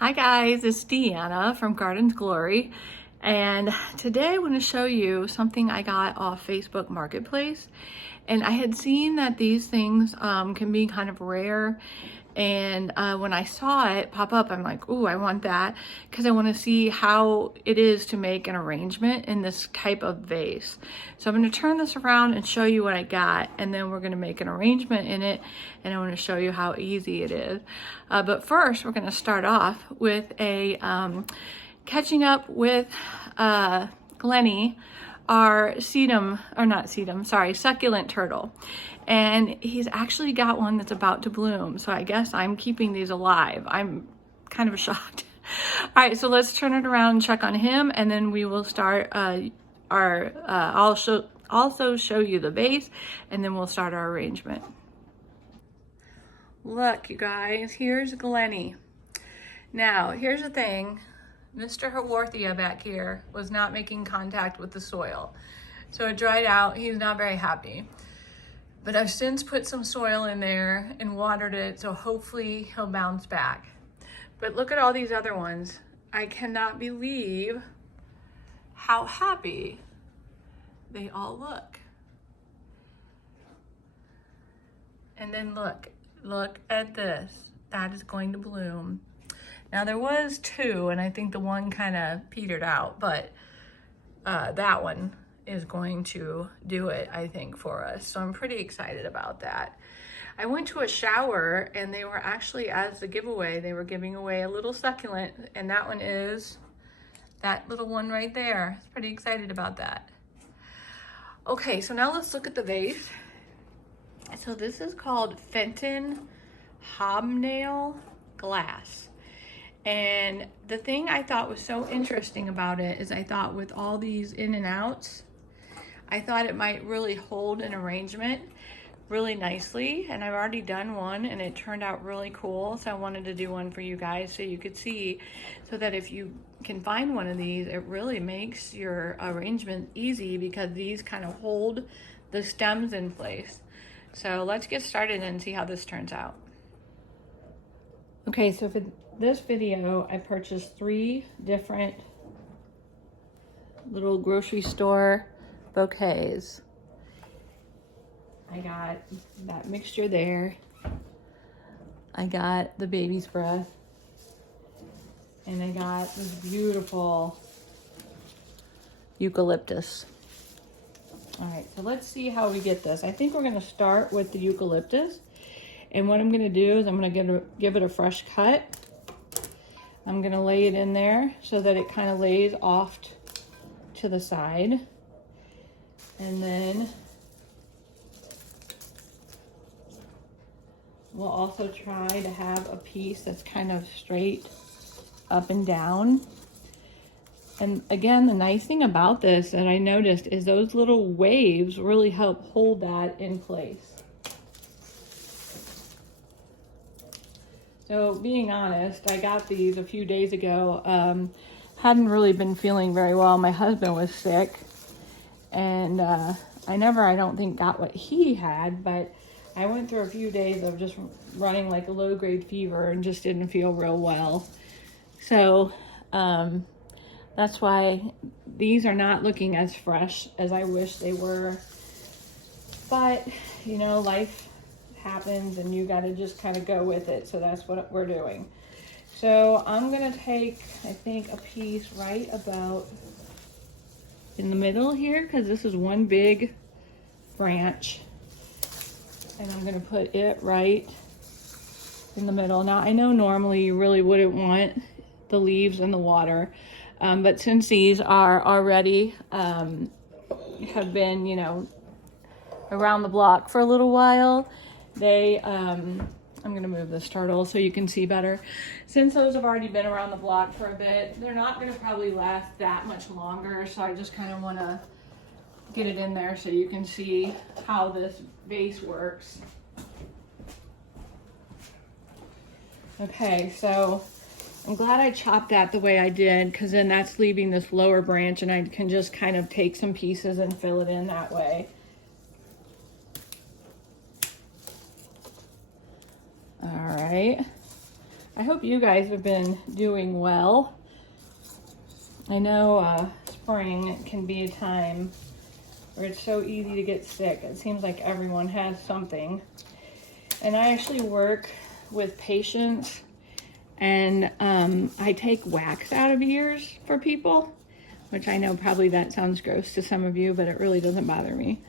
Hi guys, it's Deanna from Garden's Glory, and today I want to show you something I got off Facebook Marketplace. And I had seen that these things can be kind of rare, and when I saw it pop up, I'm like, ooh, I want that, because I want to see how it is to make an arrangement in this type of vase. So I'm going to turn this around and show you what I got, and then we're going to make an arrangement in it, and I want to show you how easy it is. But first, we're going to start off with a catching up with Glenny, our succulent turtle. And he's actually got one that's about to bloom. So I guess I'm keeping these alive. I'm kind of shocked. All right, so let's turn it around and check on him, and then we will start I'll also show you the vase, and then we'll start our arrangement. Look, you guys, here's Glenny. Now, here's the thing. Mr. Haworthia back here was not making contact with the soil. So it dried out. He's not very happy. But I've since put some soil in there and watered it, so hopefully he'll bounce back. But look at all these other ones. I cannot believe how happy they all look. And then look at this. That is going to bloom. Now there was two, and I think the one kind of petered out, but that one is going to do it, I think, for us. So I'm pretty excited about that. I went to a shower, and they were actually, as the giveaway, they were giving away a little succulent, and that one is that little one right there. I was pretty excited about that. Okay, so now let's look at the vase. So this is called Fenton Hobnail glass. And the thing I thought was so interesting about it is I thought with all these in and outs, I thought it might really hold an arrangement really nicely. And I've already done one, and it turned out really cool. So I wanted to do one for you guys so you could see, so that if you can find one of these, it really makes your arrangement easy, because these kind of hold the stems in place. So let's get started and see how this turns out. Okay, so for this video, I purchased 3 different little grocery store bouquets. I got that mixture there. I got the baby's breath. And I got this beautiful eucalyptus. All right, so let's see how we get this. I think we're gonna start with the eucalyptus. And what I'm gonna do is I'm gonna give it a fresh cut. I'm gonna lay it in there so that it kind of lays off to the side. And then we'll also try to have a piece that's kind of straight up and down. And again, the nice thing about this that I noticed is those little waves really help hold that in place. So being honest, I got these a few days ago. Hadn't really been feeling very well. My husband was sick, and I don't think got what he had, but I went through a few days of just running like a low-grade fever and just didn't feel real well. So that's why these are not looking as fresh as I wish they were. But, you know, life happens, and you got to just kind of go with it. So that's what we're doing. So I'm gonna take, I think, a piece right about in the middle here, because this is one big branch, and I'm gonna put it right in the middle. Now I know normally you really wouldn't want the leaves in the water, but since these are already have been, you know, around the block for a little while, they I'm gonna move this turtle so you can see better. Since those have already been around the block for a bit, they're not gonna probably last that much longer, so I just kind of want to get it in there so you can see how this vase works. Okay, so I'm glad I chopped that the way I did, because then that's leaving this lower branch, and I can just kind of take some pieces and fill it in that way. All right. I hope you guys have been doing well. I know spring can be a time where it's so easy to get sick. It seems like everyone has something. And I actually work with patients, and I take wax out of ears for people, which I know probably that sounds gross to some of you, but it really doesn't bother me.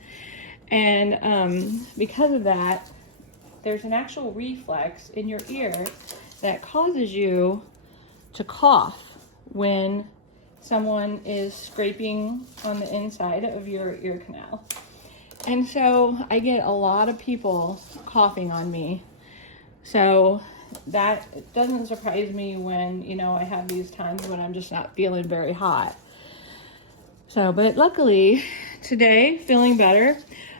And because of that, there's an actual reflex in your ear that causes you to cough when someone is scraping on the inside of your ear canal. And so I get a lot of people coughing on me. So that doesn't surprise me when, you know, I have these times when I'm just not feeling very hot. So, but luckily today, feeling better.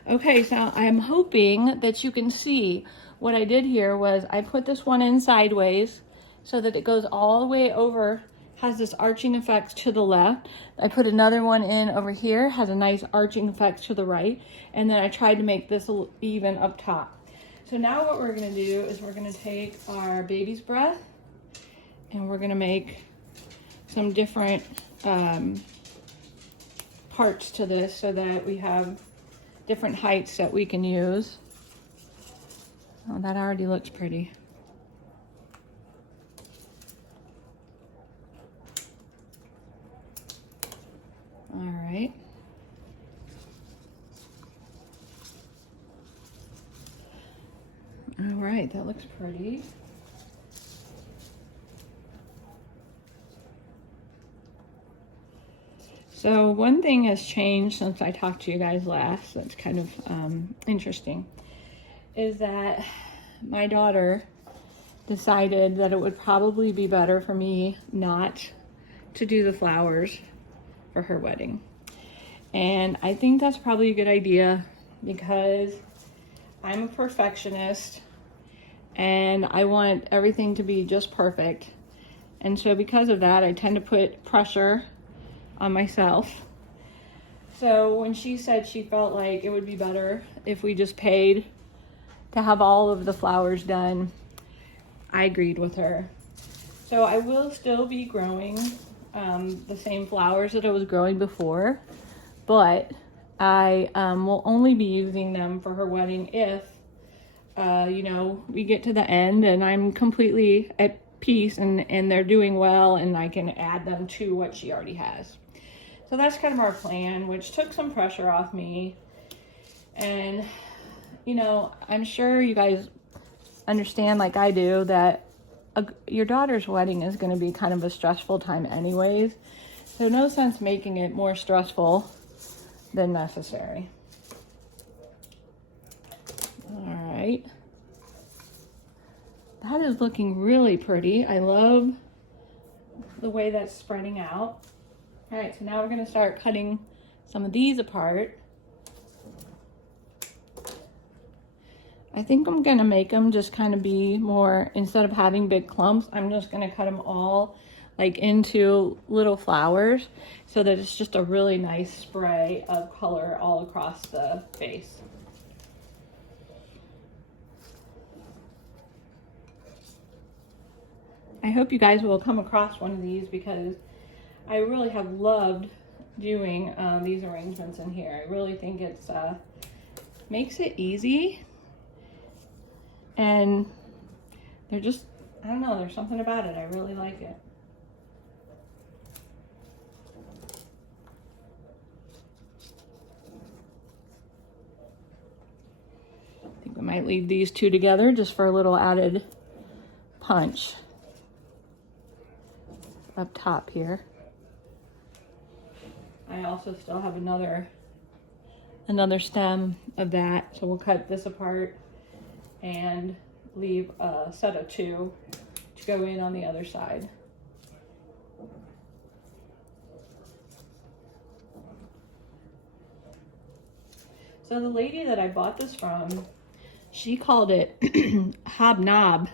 Okay, so I'm hoping that you can see what I did here was I put this one in sideways so that it goes all the way over, has this arching effect to the left. I put another one in over here, has a nice arching effect to the right, and then I tried to make this even up top. So now what we're gonna do is we're gonna take our baby's breath and we're gonna make some different parts to this so that we have different heights that we can use. Oh, that already looks pretty. All right. All right, that looks pretty. So one thing has changed since I talked to you guys last, that's kind of interesting, is that my daughter decided that it would probably be better for me not to do the flowers for her wedding. And I think that's probably a good idea because I'm a perfectionist and I want everything to be just perfect. And so because of that, I tend to put pressure on myself. So when she said she felt like it would be better if we just paid to have all of the flowers done, I agreed with her. So I will still be growing the same flowers that I was growing before, but I will only be using them for her wedding if, you know, we get to the end and I'm completely at peace and they're doing well and I can add them to what she already has. So that's kind of our plan, which took some pressure off me. And, you know, I'm sure you guys understand like I do that your daughter's wedding is going to be kind of a stressful time anyways. So no sense making it more stressful than necessary. All right. That is looking really pretty. I love the way that's spreading out. All right, so now we're going to start cutting some of these apart. I think I'm going to make them just kind of be more, instead of having big clumps, I'm just going to cut them all like into little flowers so that it's just a really nice spray of color all across the face. I hope you guys will come across one of these because I really have loved doing these arrangements in here. I really think it's makes it easy, and they're just, I don't know, there's something about it. I really like it. I think we might leave these two together just for a little added punch up top here. I also still have another stem of that, so we'll cut this apart and leave a set of two to go in on the other side. So the lady that I bought this from, she called it hobnob,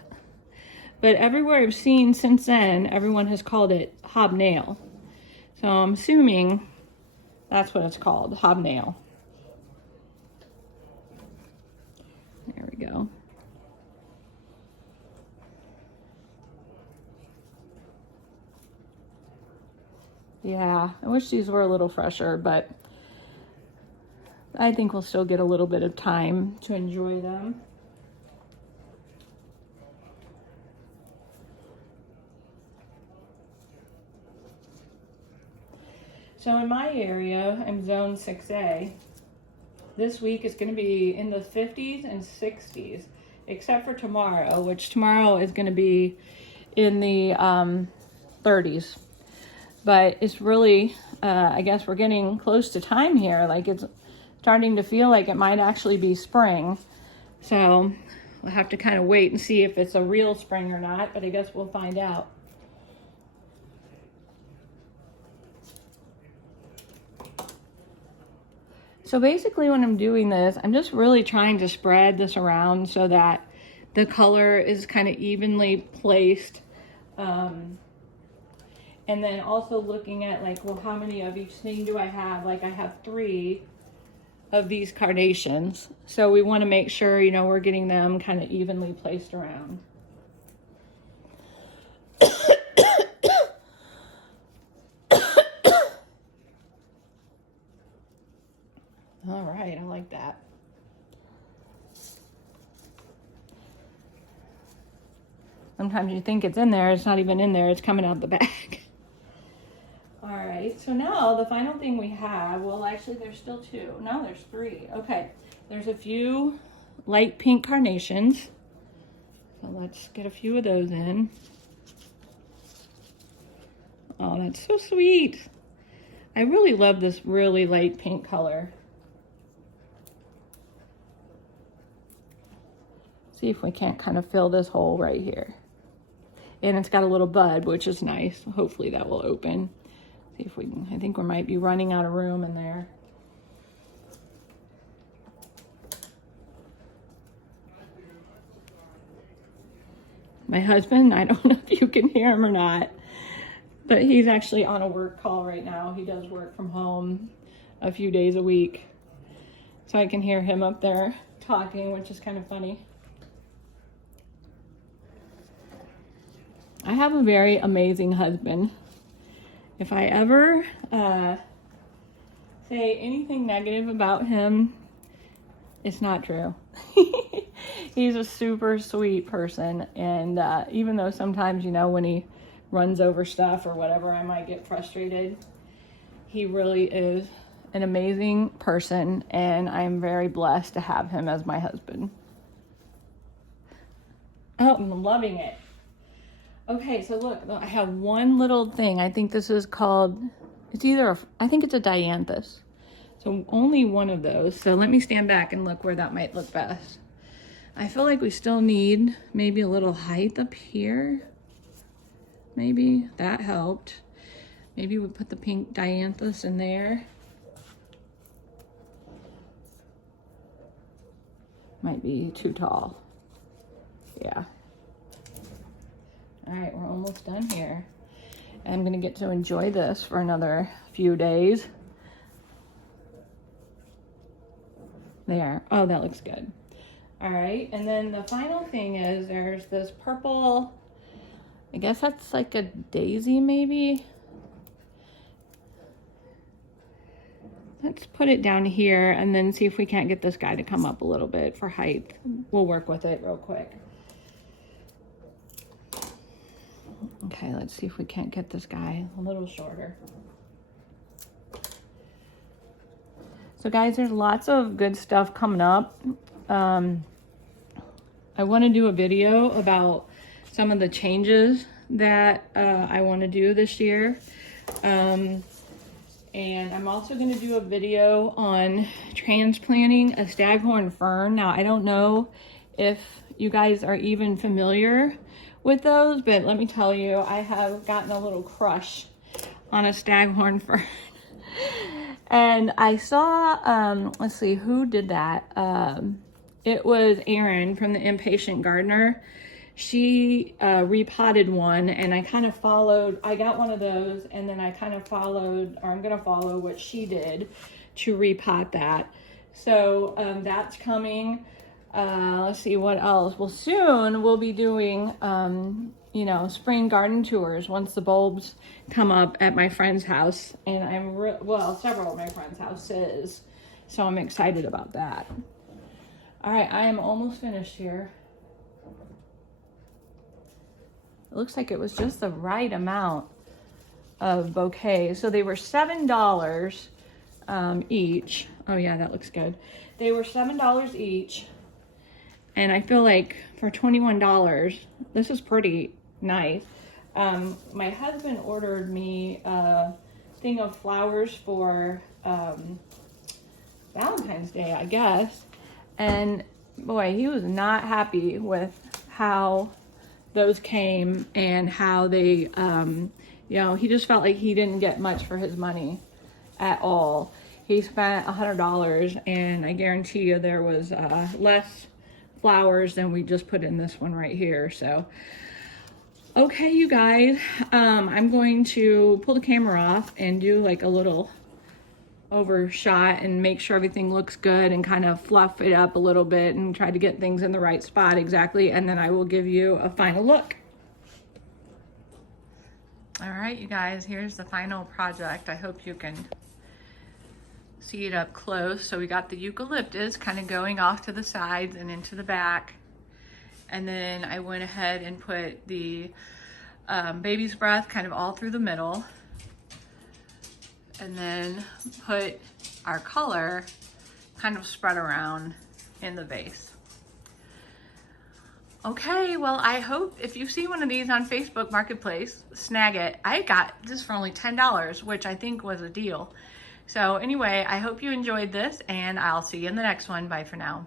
but everywhere I've seen since then, everyone has called it hobnail. So I'm assuming that's what it's called, hobnail. There we go. Yeah, I wish these were a little fresher, but I think we'll still get a little bit of time to enjoy them. So in my area, I'm zone 6A. This week is going to be in the 50s and 60s, except for tomorrow, which tomorrow is going to be in the 30s. But it's really, I guess we're getting close to time here. Like it's starting to feel like it might actually be spring. So we'll have to kind of wait and see if it's a real spring or not, but I guess we'll find out. So basically when I'm doing this, I'm just really trying to spread this around so that the color is kind of evenly placed. And then also looking at like, well, how many of each thing do I have? Like I have 3 of these carnations. So we want to make sure, you know, we're getting them kind of evenly placed around. All right, I like that. Sometimes you think it's in there, it's not even in there, it's coming out the bag. All right, so now the final thing we have, well, actually there's still 2. No, there's 3. Okay, there's a few light pink carnations. So let's get a few of those in. Oh, that's so sweet. I really love this really light pink color. See if we can't kind of fill this hole right here. And it's got a little bud, which is nice. Hopefully that will open. See if we can, I think we might be running out of room in there. My husband, I don't know if you can hear him or not, but he's actually on a work call right now. He does work from home a few days a week. So I can hear him up there talking, which is kind of funny. I have a very amazing husband. If I ever say anything negative about him, it's not true. He's a super sweet person, and even though sometimes, you know, when he runs over stuff or whatever, I might get frustrated, he really is an amazing person, and I'm very blessed to have him as my husband. Oh, I'm loving it. Okay, so look, I have one little thing. I think this is called, it's either, I think it's a dianthus. So only one of those. So let me stand back and look where that might look best. I feel like we still need maybe a little height up here. Maybe that helped. Maybe we put the pink dianthus in there. Might be too tall. Yeah. All right, we're almost done here. I'm gonna get to enjoy this for another few days. There, oh, that looks good. All right, and then the final thing is there's this purple, I guess that's like a daisy maybe. Let's put it down here and then see if we can't get this guy to come up a little bit for height. We'll work with it real quick. Okay, let's see if we can't get this guy a little shorter. So guys, there's lots of good stuff coming up. I want to do a video about some of the changes that I want to do this year. And I'm also going to do a video on transplanting a staghorn fern. Now, I don't know if you guys are even familiar with those, but let me tell you, I have gotten a little crush on a staghorn fern. And I saw, let's see, who did that? It was Erin from the Impatient Gardener. She repotted one, and I kind of followed, I got one of those, and then I kind of followed, or I'm gonna follow what she did to repot that. So that's coming. Let's see what else. Well, soon we'll be doing, you know, spring garden tours once the bulbs come up at my friend's house. And well, several of my friends' houses. So I'm excited about that. All right, I am almost finished here. It looks like it was just the right amount of bouquets. So they were $7 each. Oh yeah, that looks good. They were $7 each. And I feel like for $21, this is pretty nice. My husband ordered me a thing of flowers for Valentine's Day, I guess. And boy, he was not happy with how those came and how they, you know, he just felt like he didn't get much for his money at all. He spent $100, and I guarantee you there was less flowers than we just put in this one right here. So okay, you guys, I'm going to pull the camera off and do like a little overshot and make sure everything looks good and kind of fluff it up a little bit and try to get things in the right spot exactly, and then I will give you a final look. All right, you guys, here's the final project. I hope you can see it up close. So we got the eucalyptus kind of going off to the sides and into the back. And then I went ahead and put the baby's breath kind of all through the middle. And then put our color kind of spread around in the vase. Okay, well, I hope if you see one of these on Facebook Marketplace, snag it. I got this for only $10, which I think was a deal. So anyway, I hope you enjoyed this, and I'll see you in the next one. Bye for now.